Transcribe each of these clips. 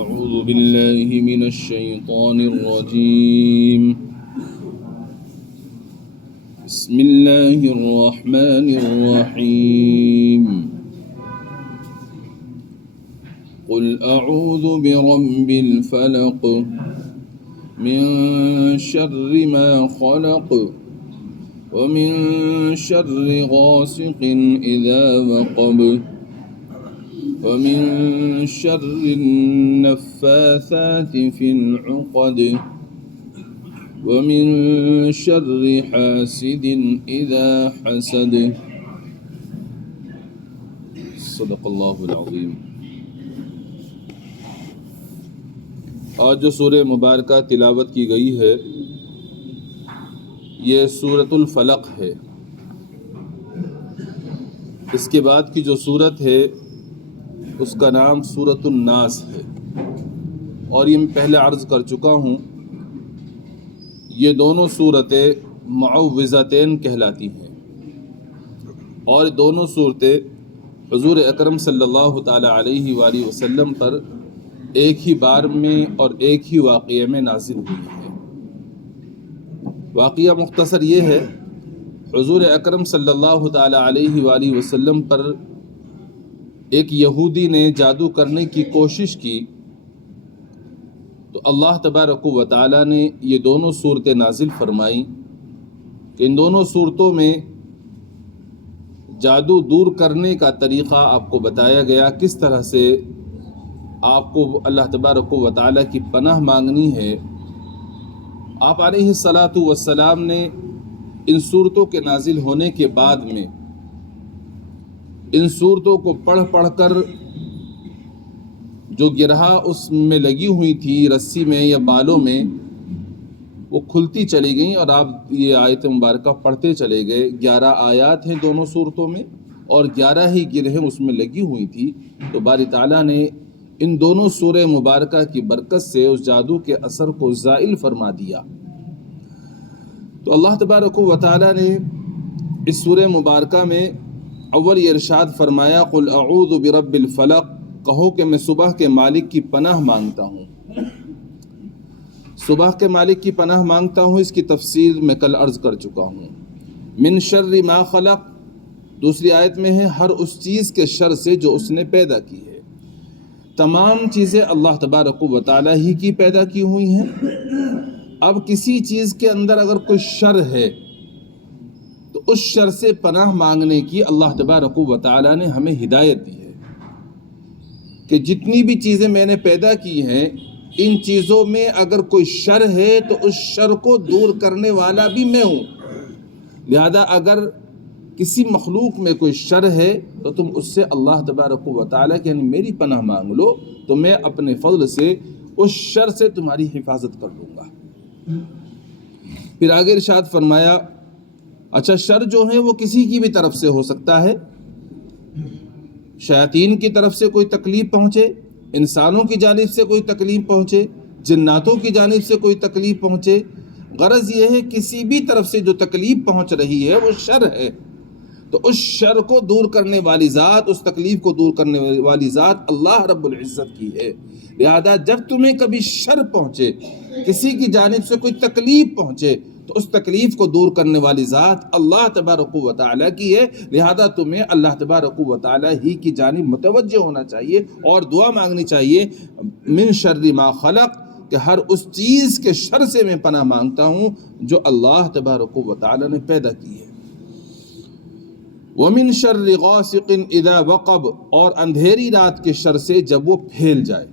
أعوذ بالله من الشيطان الرجيم بسم الله الرحمن الرحيم قل أعوذ برب الفلق من شر ما خلق ومن شر غاسق إذا وقب ومن شر النفاثات في العقد ومن شر حاسد إذا حسد صدق اللہ العظیم۔ آج جو سورہ مبارکہ تلاوت کی گئی ہے یہ سورۃ الفلق ہے۔ اس کے بعد کی جو سورت ہے اس کا نام سورۃ الناس ہے، اور یہ میں پہلے عرض کر چکا ہوں یہ دونوں سورتیں معوذتین کہلاتی ہیں، اور دونوں صورتیں حضور اکرم صلی اللہ تعالی علیہ وآلہ وسلم پر ایک ہی بار میں اور ایک ہی واقعے میں نازل ہوئی ہیں۔ واقعہ مختصر یہ ہے، حضور اکرم صلی اللہ تعالی علیہ وآلہ وسلم پر ایک یہودی نے جادو کرنے کی کوشش کی، تو اللہ تبارک و تعالی نے یہ دونوں صورتیں نازل فرمائیں کہ ان دونوں صورتوں میں جادو دور کرنے کا طریقہ آپ کو بتایا گیا، کس طرح سے آپ کو اللہ تبارک و تعالی کی پناہ مانگنی ہے۔ آپ علیہ الصلاۃ والسلام نے ان صورتوں کے نازل ہونے کے بعد میں ان صورتوں کو پڑھ کر جو گرہا اس میں لگی ہوئی تھی رسی میں یا بالوں میں وہ کھلتی چلی گئیں، اور آپ یہ آیت مبارکہ پڑھتے چلے گئے۔ 11 آیات ہیں دونوں صورتوں میں، اور 11 ہی گرہیں اس میں لگی ہوئی تھی، تو باری تعالیٰ نے ان دونوں سورہ مبارکہ کی برکت سے اس جادو کے اثر کو زائل فرما دیا۔ تو اللہ تبارک و تعالیٰ نے اس سورہ مبارکہ میں اول یہ ارشاد فرمایا قل اعوذ برب الفلق، کہو کہ میں صبح کے مالک کی پناہ مانگتا ہوں۔ صبح کے مالک کی پناہ مانگتا ہوں، اس کی تفسیر میں کل عرض کر چکا ہوں۔ من شر ما خلق، دوسری آیت میں ہے ہر اس چیز کے شر سے جو اس نے پیدا کی ہے۔ تمام چیزیں اللہ تبارک و تعالی ہی کی پیدا کی ہوئی ہیں۔ اب کسی چیز کے اندر اگر کوئی شر ہے تو اس شر سے پناہ مانگنے کی اللہ تبارک و تعالی نے ہمیں ہدایت دی ہے کہ جتنی بھی چیزیں میں نے پیدا کی ہیں ان چیزوں میں اگر کوئی شر ہے تو اس شر کو دور کرنے والا بھی میں ہوں، لہذا اگر کسی مخلوق میں کوئی شر ہے تو تم اس سے اللہ تبارک و تعالی کے یعنی میری پناہ مانگ لو، تو میں اپنے فضل سے اس شر سے تمہاری حفاظت کر لوں گا۔ پھر آگے ارشاد فرمایا اچھا شر جو ہے وہ کسی کی بھی طرف سے ہو سکتا ہے، شیاطین کی طرف سے کوئی تکلیف پہنچے، انسانوں کی جانب سے کوئی تکلیف پہنچے، جناتوں کی جانب سے کوئی تکلیف پہنچے، غرض یہ ہے کسی بھی طرف سے جو تکلیف پہنچ رہی ہے وہ شر ہے، تو اس شر کو دور کرنے والی ذات، اس تکلیف کو دور کرنے والی ذات اللہ رب العزت کی ہے۔ لہذا جب تمہیں کبھی شر پہنچے، کسی کی جانب سے کوئی تکلیف پہنچے، تو اس تکلیف کو دور کرنے والی ذات اللہ تبارک و تعالی کی ہے، لہذا تمہیں اللہ تبارک و تعالی ہی کی جانب متوجہ ہونا چاہیے اور دعا مانگنی چاہیے من شر ما خلق، کہ ہر اس چیز کے شر سے میں پناہ مانگتا ہوں جو اللہ تبارک و تعالی نے پیدا کی ہے۔ وَمِن شَرِّ غَاسِقٍ إِذَا وَقَبَ، اور اندھیری رات کے شر سے جب وہ پھیل جائے۔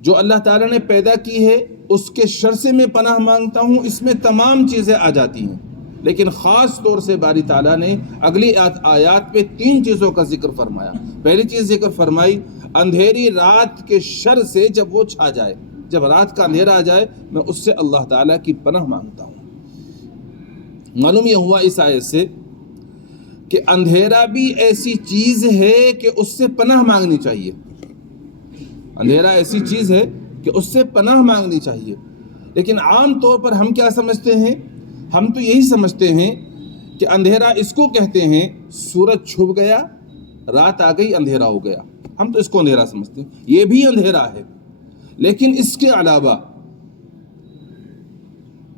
جو اللہ تعالیٰ نے پیدا کی ہے اس کے شر سے میں پناہ مانگتا ہوں، اس میں تمام چیزیں آ جاتی ہیں، لیکن خاص طور سے باری تعالیٰ نے اگلی آیات میں 3 چیزوں کا ذکر فرمایا۔ پہلی چیز ذکر فرمائی اندھیری رات کے شر سے جب وہ چھا جائے، جب رات کا اندھیرا آ جائے میں اس سے اللہ تعالیٰ کی پناہ مانگتا ہوں۔ معلوم یہ ہوا اس آیت سے کہ اندھیرا بھی ایسی چیز ہے کہ اس سے پناہ مانگنی چاہیے۔ اندھیرا ایسی چیز ہے کہ اس سے پناہ مانگنی چاہیے، لیکن عام طور پر ہم کیا سمجھتے ہیں؟ ہم تو یہی سمجھتے ہیں کہ اندھیرا اس کو کہتے ہیں سورج چھپ گیا، رات آ گئی، اندھیرا ہو گیا۔ ہم تو اس کو اندھیرا سمجھتے ہیں، یہ بھی اندھیرا ہے، لیکن اس کے علاوہ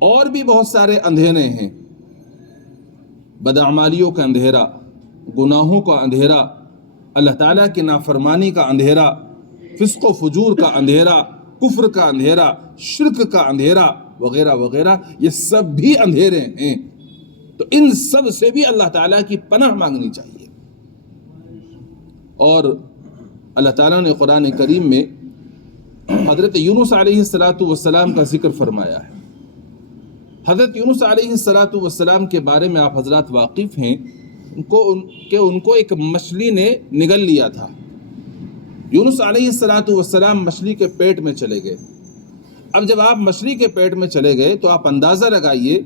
اور بھی بہت سارے اندھیرے ہیں، بدعمالیوں کا اندھیرا، گناہوں کا اندھیرا، اللہ تعالیٰ کی نافرمانی کا اندھیرا، فسق و فجور کا اندھیرا، کفر کا اندھیرا، شرک کا اندھیرا وغیرہ وغیرہ، یہ سب بھی اندھیرے ہیں۔ تو ان سب سے بھی اللہ تعالیٰ کی پناہ مانگنی چاہیے۔ اور اللہ تعالیٰ نے قرآن کریم میں حضرت یونس علیہ السلام کا ذکر فرمایا ہے۔ حضرت یونس علیہ السلام کے بارے میں آپ حضرات واقف ہیں کہ ان کو ایک مچھلی نے نگل لیا تھا۔ یونس علیہ السلام مچھلی کے پیٹ میں چلے گئے۔ اب جب آپ مچھلی کے پیٹ میں چلے گئے تو آپ اندازہ لگائیے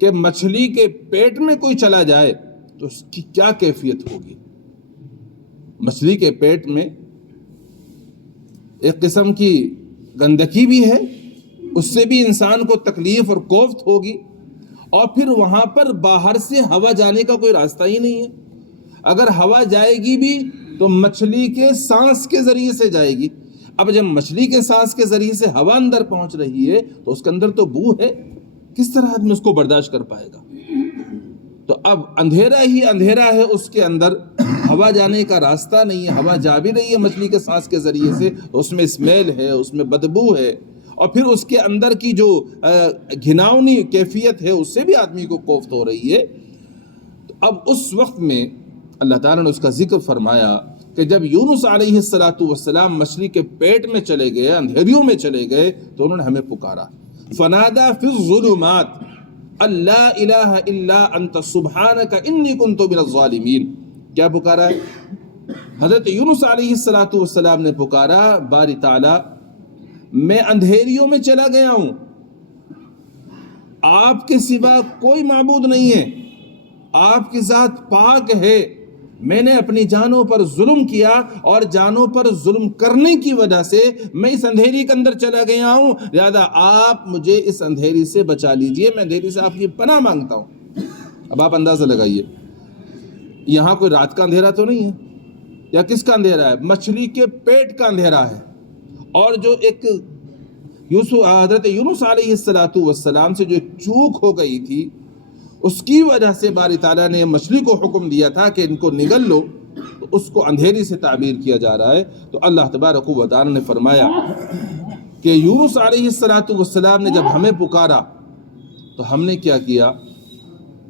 کہ مچھلی کے پیٹ میں کوئی چلا جائے تو اس کی کیا کیفیت ہوگی۔ مچھلی کے پیٹ میں ایک قسم کی گندگی بھی ہے، اس سے بھی انسان کو تکلیف اور کوفت ہوگی، اور پھر وہاں پر باہر سے ہوا جانے کا کوئی راستہ ہی نہیں ہے۔ اگر ہوا جائے گی بھی تو مچھلی کے سانس کے ذریعے سے جائے گی۔ اب جب مچھلی کے سانس کے ذریعے سے ہوا اندر پہنچ رہی ہے تو اس کے اندر تو بو ہے، کس طرح آدمی اس کو برداشت کر پائے گا؟ تو اب اندھیرا ہی اندھیرا ہے، اس کے اندر ہوا جانے کا راستہ نہیں ہے، ہوا جا بھی رہی ہے مچھلی کے سانس کے ذریعے سے، اس میں اسمیل ہے، اس میں بدبو ہے، اور پھر اس کے اندر کی جو گھناؤنی کیفیت ہے اس سے بھی آدمی کو کوفت ہو رہی ہے۔ تو اب اس وقت میں اللہ تعالیٰ نے اس کا ذکر فرمایا کہ جب یونس علیہ السلام مچھلی کے پیٹ میں چلے گئے، اندھیریوں میں چلے گئے، تو انہوں نے ہمیں پکارا، فنادا فی الظلمات اللہ الہ الا انت سبحانک انی کنت من الظالمین۔ کیا پکارا ہے؟ حضرت یونس علیہ السلام نے پکارا، باری تعالیٰ میں اندھیریوں میں چلا گیا ہوں، آپ کے سوا کوئی معبود نہیں ہے، آپ کی ذات پاک ہے، میں نے اپنی جانوں پر ظلم کیا اور جانوں پر ظلم کرنے کی وجہ سے میں اس اندھیری کے اندر چلا گیا ہوں، لہذا آپ مجھے اس اندھیری سے بچا لیجئے، میں اندھیری سے آپ کی پناہ مانگتا ہوں۔ اب آپ اندازہ لگائیے، یہاں کوئی رات کا اندھیرا تو نہیں ہے، یا کس کا اندھیرا ہے؟ مچھلی کے پیٹ کا اندھیرا ہے۔ اور جو ایک حضرت یونس علیہ السلام سے جو ایک چوک ہو گئی تھی، اس کی وجہ سے باری تعالیٰ نے مچھلی کو حکم دیا تھا کہ ان کو نگل لو، تو اس کو اندھیری سے تعبیر کیا جا رہا ہے۔ تو اللہ تبارک و تعالیٰ نے فرمایا کہ یونس علیہ السلام نے جب ہمیں پکارا تو ہم نے کیا کیا؟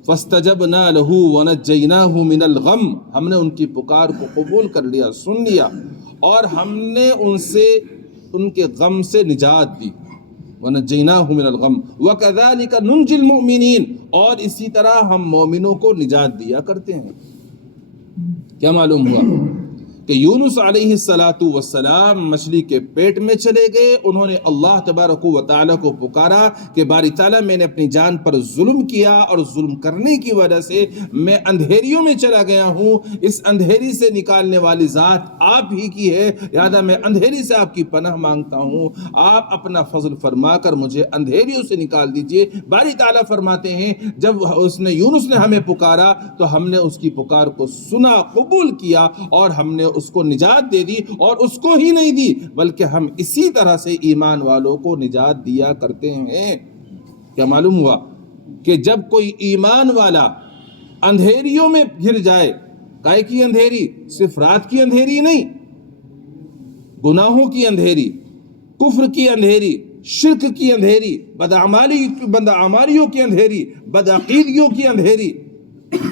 فَاسْتَجَبْنَا لَهُ وَنَجَّيْنَاهُ مِنَ الْغَمِّ، ہم نے ان کی پکار کو قبول کر لیا، سن لیا، اور ہم نے ان کے غم سے نجات دی۔ وَنَجَّيْنَاهُ مِنَ الْغَمِّ وَكَذَلِكَ نُنْجِي الْمُؤْمِنِينَ، اور اسی طرح ہم مومنوں کو نجات دیا کرتے ہیں۔ کیا معلوم ہوا کہ یونس علیہ السلام مچھلی کے پیٹ میں چلے گئے، انہوں نے اللہ تبارک و تعالیٰ کو پکارا کہ باری تعالیٰ میں نے اپنی جان پر ظلم کیا، اور ظلم کرنے کی وجہ سے میں اندھیریوں میں چلا گیا ہوں، اس اندھیری سے نکالنے والی ذات آپ ہی کی ہے، لہذا میں اندھیری سے آپ کی پناہ مانگتا ہوں، آپ اپنا فضل فرما کر مجھے اندھیریوں سے نکال دیجئے۔ باری تعالیٰ فرماتے ہیں جب یونس نے ہمیں پکارا تو ہم نے اس کی پکار کو سنا، قبول کیا، اور ہم نے اس کو نجات دے دی، اور اس کو ہی نہیں دی بلکہ ہم اسی طرح سے ایمان والوں کو نجات دیا کرتے ہیں۔ کیا معلوم ہوا کہ جب کوئی ایمان والا اندھیریوں میں گر جائے، کائے کی اندھیری؟ صرف رات کی اندھیری نہیں، گناہوں کی اندھیری، کفر کی اندھیری، شرک کی اندھیری، بدعمالیوں کی اندھیری، بدعقیدگیوں کی اندھیری،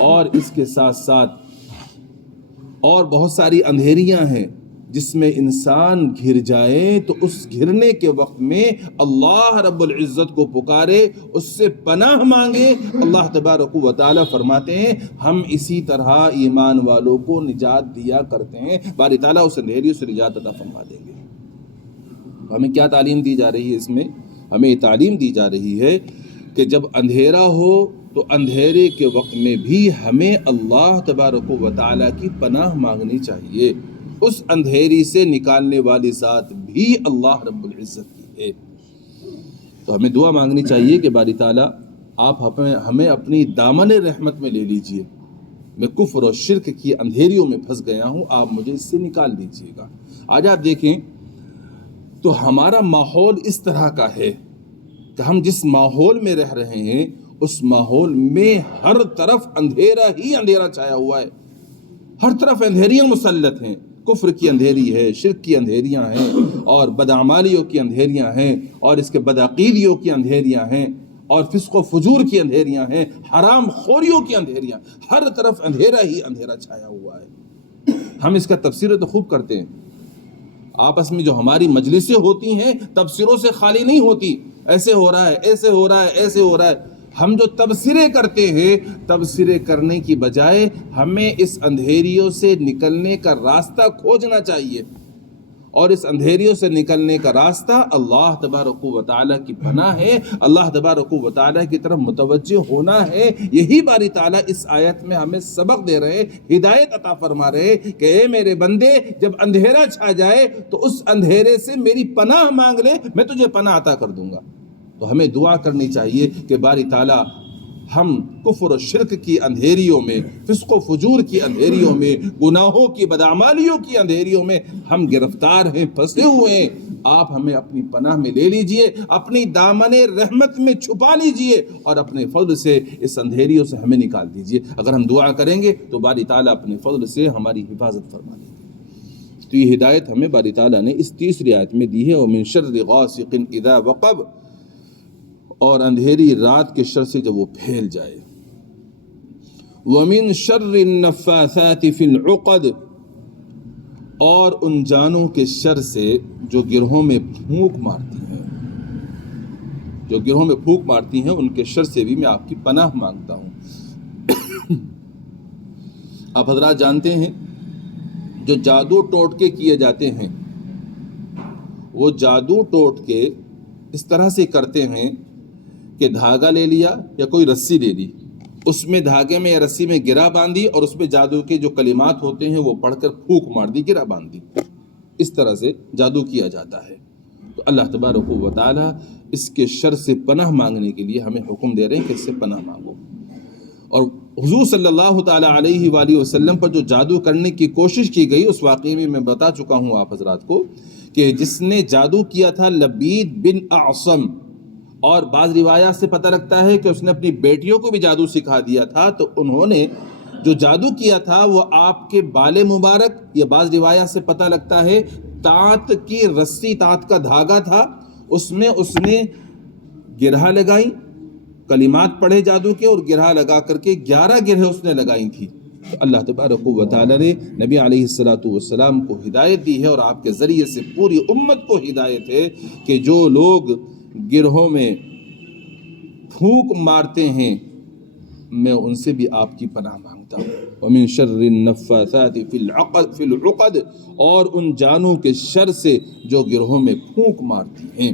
اور اس کے ساتھ ساتھ اور بہت ساری اندھیریاں ہیں جس میں انسان گر جائے تو اس گرنے کے وقت میں اللہ رب العزت کو پکارے، اس سے پناہ مانگے۔ اللہ تبارک و تعالیٰ فرماتے ہیں ہم اسی طرح ایمان والوں کو نجات دیا کرتے ہیں، باری تعالیٰ اس اندھیریوں سے نجات عطا فرما دیں گے۔ ہمیں کیا تعلیم دی جا رہی ہے؟ اس میں ہمیں یہ تعلیم دی جا رہی ہے کہ جب اندھیرا ہو تو اندھیرے کے وقت میں بھی ہمیں اللہ تبارک و تعالیٰ کی پناہ مانگنی چاہیے، اس اندھیری سے نکالنے والی ذات بھی اللہ رب العزت کی ہے۔ تو ہمیں دعا مانگنی چاہیے کہ باری تعالیٰ آپ ہمیں اپنی دامن رحمت میں لے لیجئے، میں کفر اور شرک کی اندھیریوں میں پھنس گیا ہوں، آپ مجھے اس سے نکال دیجیے گا۔ آج آپ دیکھیں تو ہمارا ماحول اس طرح کا ہے کہ ہم جس ماحول میں رہ رہے ہیں اس ماحول میں ہر طرف اندھیرا ہی اندھیرا چھایا ہوا ہے، ہر طرف اندھیریاں مسلط ہیں، کفر کی اندھیری ہے، شرک کی اندھیریاں ہیں، اور بدعمالیوں کی اندھیریاں ہیں، اور اس کے بدعقیدیوں کی اندھیریاں ہیں، اور فسق و فجور کی اندھیریاں ہیں، حرام خوریوں کی اندھیریاں، ہر طرف اندھیرا ہی اندھیرا چھایا ہوا ہے۔ ہم اس کا تفسیر تو خوب کرتے ہیں، آپس میں جو ہماری مجلسیں ہوتی ہیں تبصروں سے خالی نہیں ہوتی، ایسے ہو رہا ہے، ایسے ہو رہا ہے، ایسے ہو رہا ہے۔ ہم جو تبصرے کرتے ہیں، تبصرے کرنے کی بجائے ہمیں اس اندھیریوں سے نکلنے کا راستہ کھوجنا چاہیے، اور اس اندھیریوں سے نکلنے کا راستہ اللہ تبارک و تعالیٰ کی پناہ ہے، اللہ تبارک و تعالیٰ کی طرف متوجہ ہونا ہے۔ یہی باری تعالیٰ اس آیت میں ہمیں سبق دے رہے، ہدایت عطا فرما رہے کہ اے میرے بندے، جب اندھیرا چھا جائے تو اس اندھیرے سے میری پناہ مانگ لے، میں تجھے پناہ عطا کر دوں گا۔ تو ہمیں دعا کرنی چاہیے کہ باری تعالیٰ ہم کفر و شرک کی اندھیریوں میں، فسق و فجور کی اندھیریوں میں، گناہوں کی بدعمالیوں کی اندھیریوں میں ہم گرفتار ہیں، پھنسے ہوئے ہیں، آپ ہمیں اپنی پناہ میں لے لیجئے، اپنی دامن رحمت میں چھپا لیجئے، اور اپنے فضل سے اس اندھیریوں سے ہمیں نکال دیجئے۔ اگر ہم دعا کریں گے تو باری تعالیٰ اپنے فضل سے ہماری حفاظت فرما دیں گے۔ تو یہ ہدایت ہمیں باری تعالیٰ نے اس تیسری آیت میں دی ہے، وَمِن شَرِّ غَاسِقٍ إِذَا وَقَبَ، اور اندھیری رات کے شر سے جب وہ پھیل جائے، وَمِن شَرِّ النَّفَّاثَاتِ فِي الْعُقَدِ، اور ان جانوں کے شر سے جو گرہوں میں پھونک مارتی ہیں، جو گرہوں میں پھونک مارتی ہیں، ان کے شر سے بھی میں آپ کی پناہ مانگتا ہوں۔ آپ حضرات جانتے ہیں جو جادو ٹوٹکے کیے جاتے ہیں، وہ جادو ٹوٹکے اس طرح سے کرتے ہیں کہ دھاگا لے لیا یا کوئی رسی لے لی، اس میں دھاگے میں یا رسی میں گرہ باندھی، اور اس میں جادو کے جو کلمات ہوتے ہیں وہ پڑھ کر پھونک مار دی، گرہ باندھ دی۔ اس طرح سے جادو کیا جاتا ہے۔ تو اللہ تبارک و تعالیٰ اس کے شر سے پناہ مانگنے کے لیے ہمیں حکم دے رہے ہیں کہ اس سے پناہ مانگو۔ اور حضور صلی اللہ تعالیٰ علیہ وآلہ وسلم پر جو جادو کرنے کی کوشش کی گئی، اس واقعے میں بتا چکا ہوں آپ حضرات کو کہ جس نے جادو کیا تھا لبید بن اعصم، اور بعض روایات سے پتہ لگتا ہے کہ اس نے اپنی بیٹیوں کو بھی جادو سکھا دیا تھا۔ تو انہوں نے جو جادو کیا تھا وہ آپ کے بال مبارک، یا بعض روایات سے پتہ لگتا ہے تانت کی رسی، تانت کا دھاگا تھا، اس میں اس نے گرہ لگائی، کلمات پڑھے جادو کے، اور گرہ لگا کر کے 11 گرہیں اس نے لگائی تھی۔ تو اللہ تبارک و تعالیٰ نے نبی علیہ السلام کو ہدایت دی ہے، اور آپ کے ذریعے سے پوری امت کو ہدایت ہے کہ جو لوگ گرہوں میں پھونک مارتے ہیں میں ان سے بھی آپ کی پناہ مانگتا ہوں۔ وَمِن شَرِّ النَّفَّاثَاتِ فِي الْعُقَدِ، اور ان جانوں کے شر سے جو گرہوں میں پھونک مارتی ہیں۔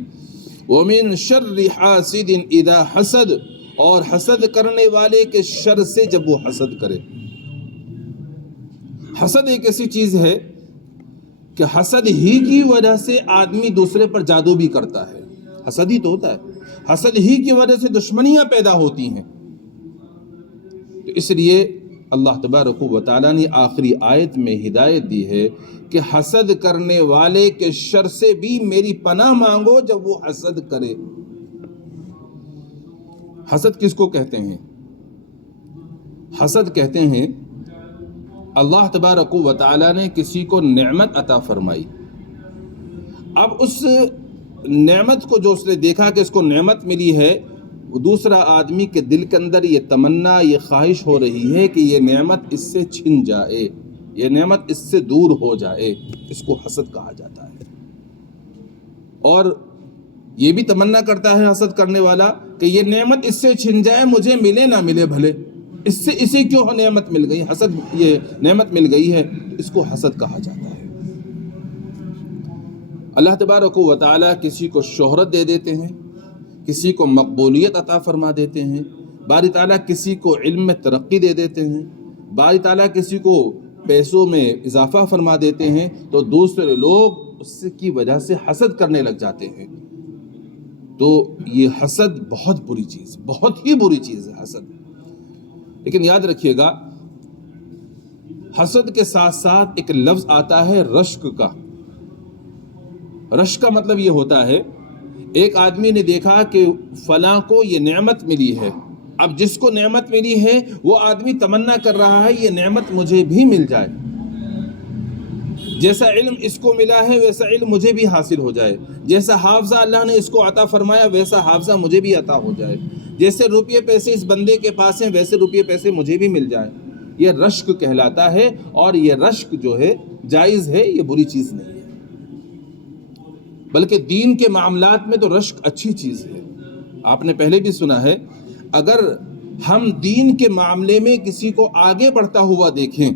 وَمِن شَرِّ حَاسِدٍ إِذَا حَسَدَ، اور حسد کرنے والے کے شر سے جب وہ حسد کرے۔ حسد ایک ایسی چیز ہے کہ حسد ہی کی وجہ سے آدمی دوسرے پر جادو بھی کرتا ہے، حسد ہی تو ہوتا ہے، حسد ہی کی وجہ سے دشمنیاں پیدا ہوتی ہیں۔ تو اس لیے اللہ تبارک و تعالیٰ نے آخری آیت میں ہدایت دی ہے کہ حسد کرنے والے کے شر سے بھی میری پناہ مانگو جب وہ حسد کرے۔ حسد کس کو کہتے ہیں؟ حسد کہتے ہیں اللہ تبارک و تعالیٰ نے کسی کو نعمت عطا فرمائی، اب اس نعمت کو جو اس نے دیکھا کہ اس کو نعمت ملی ہے، وہ دوسرا آدمی کے دل کے اندر یہ تمنا، یہ خواہش ہو رہی ہے کہ یہ نعمت اس سے چھن جائے، یہ نعمت اس سے دور ہو جائے، اس کو حسد کہا جاتا ہے۔ اور یہ بھی تمنا کرتا ہے حسد کرنے والا کہ یہ نعمت اس سے چھن جائے، مجھے ملے نہ ملے بھلے، اس سے اسے کیوں نعمت مل گئی، حسد یہ نعمت مل گئی ہے، اس کو حسد کہا جاتا ہے۔ اللہ تبارک و تعالیٰ کسی کو شہرت دے دیتے ہیں، کسی کو مقبولیت عطا فرما دیتے ہیں، باری تعالیٰ کسی کو علم میں ترقی دے دیتے ہیں، باری تعالیٰ کسی کو پیسوں میں اضافہ فرما دیتے ہیں، تو دوسرے لوگ اس کی وجہ سے حسد کرنے لگ جاتے ہیں۔ تو یہ حسد بہت بری چیز، بہت ہی بری چیز ہے حسد۔ لیکن یاد رکھیے گا حسد کے ساتھ ساتھ ایک لفظ آتا ہے رشک کا. رشک کا مطلب یہ ہوتا ہے ایک آدمی نے دیکھا کہ فلاں کو یہ نعمت ملی ہے، اب جس کو نعمت ملی ہے وہ آدمی تمنا کر رہا ہے یہ نعمت مجھے بھی مل جائے، جیسا علم اس کو ملا ہے ویسا علم مجھے بھی حاصل ہو جائے، جیسا حافظہ اللہ نے اس کو عطا فرمایا ویسا حافظہ مجھے بھی عطا ہو جائے، جیسے روپیے پیسے اس بندے کے پاس ہیں ویسے روپیے پیسے مجھے بھی مل جائیں. یہ رشک کہلاتا ہے، اور یہ رشک جو ہے جائز ہے، یہ بری چیز نہیں ہے، بلکہ دین کے معاملات میں تو رشک اچھی چیز ہے. آپ نے پہلے بھی سنا ہے اگر ہم دین کے معاملے میں کسی کو آگے بڑھتا ہوا دیکھیں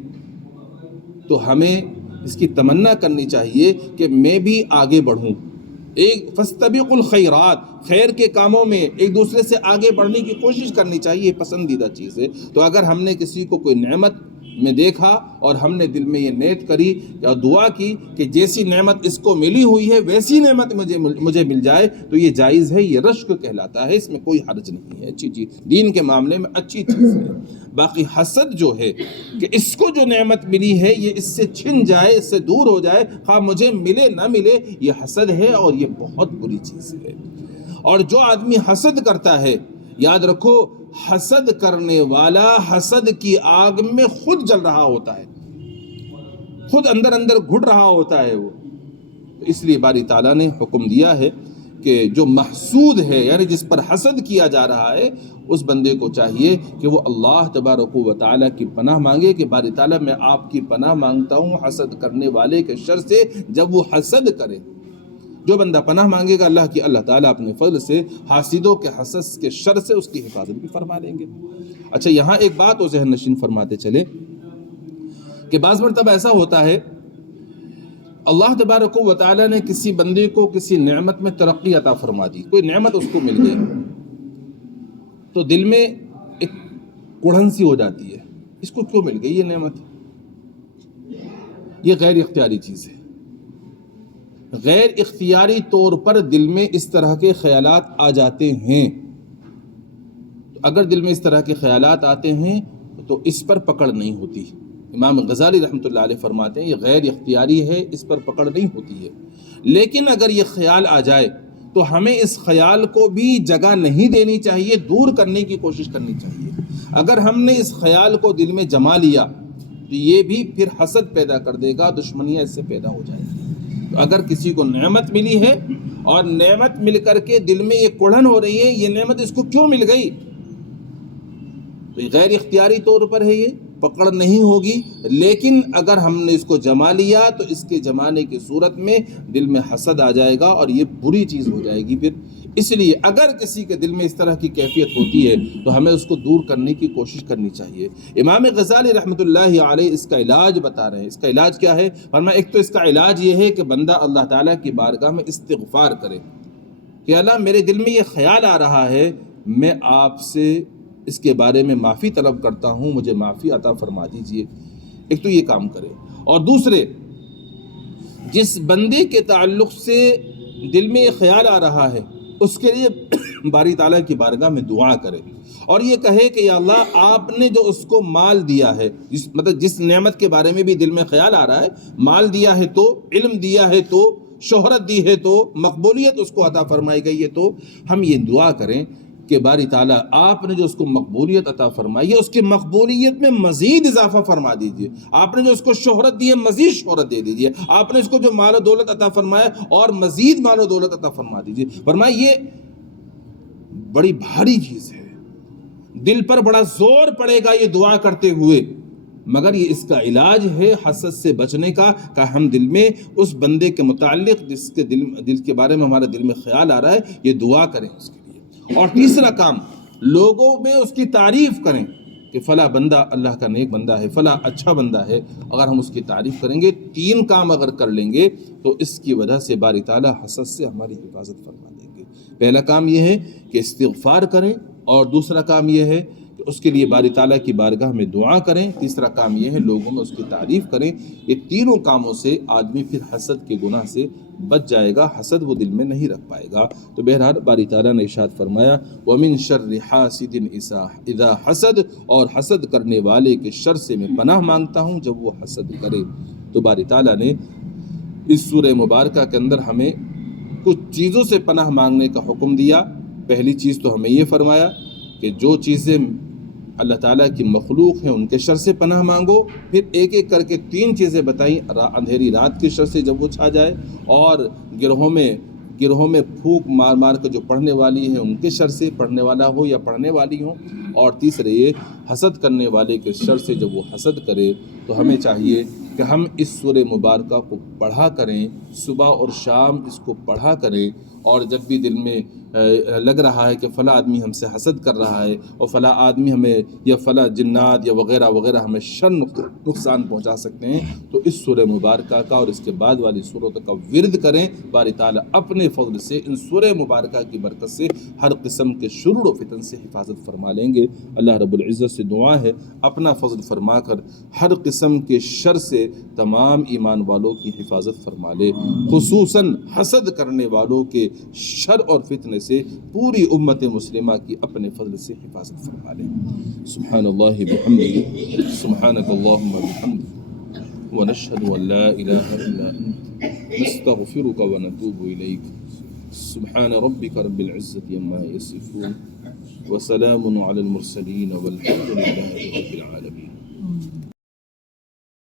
تو ہمیں اس کی تمنا کرنی چاہیے کہ میں بھی آگے بڑھوں. ایک فاستبقوا الخیرات، خیر کے کاموں میں ایک دوسرے سے آگے بڑھنے کی کوشش کرنی چاہیے، پسندیدہ چیز ہے. تو اگر ہم نے کسی کو کوئی نعمت میں دیکھا اور ہم نے دل میں یہ نیت کری اور دعا کی کہ جیسی نعمت اس کو ملی ہوئی ہے ویسی نعمت مجھے مل جائے، تو یہ جائز ہے، یہ رشک کہلاتا ہے، اس میں کوئی حرج نہیں ہے، اچھی چیز، دین کے معاملے میں اچھی چیز ہے. باقی حسد جو ہے کہ اس کو جو نعمت ملی ہے یہ اس سے چھن جائے، اس سے دور ہو جائے، خواہ مجھے ملے نہ ملے، یہ حسد ہے اور یہ بہت بری چیز ہے. اور جو آدمی حسد کرتا ہے، یاد رکھو حسد کرنے والا حسد کی آگ میں خود جل رہا ہوتا ہے، خود اندر اندر گھٹ رہا ہوتا ہے وہ. اس لیے باری تعالیٰ نے حکم دیا ہے کہ جو محسود ہے، یعنی جس پر حسد کیا جا رہا ہے، اس بندے کو چاہیے کہ وہ اللہ تبارک و تعالیٰ کی پناہ مانگے کہ باری تعالیٰ میں آپ کی پناہ مانگتا ہوں حسد کرنے والے کے شر سے. جب وہ حسد کرے، جو بندہ پناہ مانگے گا اللہ تعالیٰ اپنے فضل سے حاسدوں کے حسد کے شر سے اس کی حفاظت بھی فرما لیں گے. اچھا، یہاں ایک بات اور ذہن نشین فرماتے چلے کہ بعض مرتبہ ایسا ہوتا ہے اللہ تبارک و تعالیٰ نے کسی بندے کو کسی نعمت میں ترقی عطا فرما دی، کوئی نعمت اس کو مل گئی، تو دل میں ایک کڑھن سی ہو جاتی ہے، اس کو کیوں مل گئی یہ نعمت؟ یہ غیر اختیاری چیز ہے. غیر اختیاری طور پر دل میں اس طرح کے خیالات آ جاتے ہیں. اگر دل میں اس طرح کے خیالات آتے ہیں تو اس پر پکڑ نہیں ہوتی. امام غزالی رحمۃ اللہ علیہ فرماتے ہیں یہ غیر اختیاری ہے، اس پر پکڑ نہیں ہوتی ہے. لیکن اگر یہ خیال آ جائے تو ہمیں اس خیال کو بھی جگہ نہیں دینی چاہیے، دور کرنے کی کوشش کرنی چاہیے. اگر ہم نے اس خیال کو دل میں جما لیا تو یہ بھی پھر حسد پیدا کر دے گا، دشمنیاں اس سے پیدا ہو جائیں گی. تو اگر کسی کو نعمت ملی ہے اور نعمت مل کر کے دل میں یہ کڑھن ہو رہی ہے یہ نعمت اس کو کیوں مل گئی، تو یہ غیر اختیاری طور پر ہے، یہ پکڑ نہیں ہوگی. لیکن اگر ہم نے اس کو جما لیا تو اس کے جمانے کی صورت میں دل میں حسد آ جائے گا اور یہ بری چیز ہو جائے گی پھر. اس لیے اگر کسی کے دل میں اس طرح کی کیفیت ہوتی ہے تو ہمیں اس کو دور کرنے کی کوشش کرنی چاہیے. امام غزالی رحمۃ اللہ علیہ اس کا علاج بتا رہے ہیں. اس کا علاج کیا ہے؟ فرمایا ایک تو اس کا علاج یہ ہے کہ بندہ اللہ تعالیٰ کی بارگاہ میں استغفار کرے کہ اللہ میرے دل میں یہ خیال آ رہا ہے، میں آپ سے اس کے بارے میں معافی طلب کرتا ہوں، مجھے معافی عطا فرما دیجئے. ایک تو یہ کام کرے. اور دوسرے، جس بندے کے تعلق سے دل میں یہ خیال آ رہا ہے اس کے لیے باری تعالیٰ کی بارگاہ میں دعا کرے اور یہ کہے کہ یا اللہ آپ نے جو اس کو مال دیا ہے، مطلب جس نعمت کے بارے میں بھی دل میں خیال آ رہا ہے، مال دیا ہے تو، علم دیا ہے تو، شہرت دی ہے تو، مقبولیت اس کو عطا فرمائی گئی ہے، تو ہم یہ دعا کریں کہ باری تعالیٰ آپ نے جو اس کو مقبولیت عطا فرمائی ہے اس کی مقبولیت میں مزید اضافہ فرما دیجئے. آپ نے جو اس کو شہرت دی ہے مزید شہرت دے دیجئے. آپ نے اس کو جو مال و دولت عطا فرمایا اور مزید مال و دولت عطا فرما دیجئے. فرمایا یہ بڑی بھاری چیز ہے، دل پر بڑا زور پڑے گا یہ دعا کرتے ہوئے، مگر یہ اس کا علاج ہے حسد سے بچنے کا کہ ہم دل میں اس بندے کے متعلق جس کے دل کے بارے میں ہمارے دل میں خیال آ رہا ہے یہ دعا کریں اس کے لیے. اور تیسرا کام، لوگوں میں اس کی تعریف کریں کہ فلاں بندہ اللہ کا نیک بندہ ہے، فلاں اچھا بندہ ہے. اگر ہم اس کی تعریف کریں گے، 3 کام اگر کر لیں گے تو اس کی وجہ سے باری تعالیٰ حسد سے ہماری حفاظت فرما دیں گے. پہلا کام یہ ہے کہ استغفار کریں، اور دوسرا کام یہ ہے کہ تو اس کے لیے باری تعالیٰ کی بارگاہ میں دعا کریں. تیسرا کام یہ ہے لوگوں میں اس کی تعریف کریں. یہ تینوں کاموں سے آدمی پھر حسد کے گناہ سے بچ جائے گا، حسد وہ دل میں نہیں رکھ پائے گا. تو بہرحال باری تعالیٰ نے ارشاد فرمایا وَمِن شَرِّ حَاسِدٍ اِذَا حَسَد، اور حسد کرنے والے کے شر سے میں پناہ مانگتا ہوں جب وہ حسد کرے. تو باری تعالیٰ نے اس سورہ مبارکہ کے اندر ہمیں کچھ چیزوں سے پناہ مانگنے کا حکم دیا. پہلی چیز تو ہمیں یہ فرمایا کہ جو چیزیں اللہ تعالیٰ کی مخلوق ہیں ان کے شر سے پناہ مانگو. پھر ایک ایک کر کے 3 چیزیں بتائیں. اندھیری رات کے شر سے جب وہ چھا جائے، اور گروہوں میں پھونک مار مار کے جو پڑھنے والی ہیں ان کے شر سے، پڑھنے والا ہو یا پڑھنے والی ہوں. اور تیسرے یہ حسد کرنے والے کے شر سے جب وہ حسد کرے. تو ہمیں چاہیے کہ ہم اس سورہ مبارکہ کو پڑھا کریں، صبح اور شام اس کو پڑھا کریں. اور جب بھی دل میں لگ رہا ہے کہ فلاں آدمی ہم سے حسد کر رہا ہے، اور فلاں آدمی ہمیں یا فلاں جنات یا وغیرہ وغیرہ ہمیں شر نقصان پہنچا سکتے ہیں، تو اس سورہ مبارکہ کا اور اس کے بعد والی سورتوں کا ورد کریں. باری تعالیٰ اپنے فضل سے ان سورہ مبارکہ کی برکت سے ہر قسم کے شرور و فتن سے حفاظت فرما لیں گے. اللہ رب العزت سے دعا ہے اپنا فضل فرما کر ہر قسم کے شر سے تمام ایمان والوں کی حفاظت فرما لے، خصوصاً حسد کرنے والوں کے شر اور فتنے سے پوری امت مسلمہ کی اپنے فضل سے حفاظت فرما لے. سبحان اللہ بحمدہ، سبحانک اللہم بحمدک، ونشہد ان لا الہ الا انت، نستغفرک ونتوب الیک. سبحان ربک رب العزت عما یصفون، وسلام علی المرسلین والحمد للہ رب العالمین.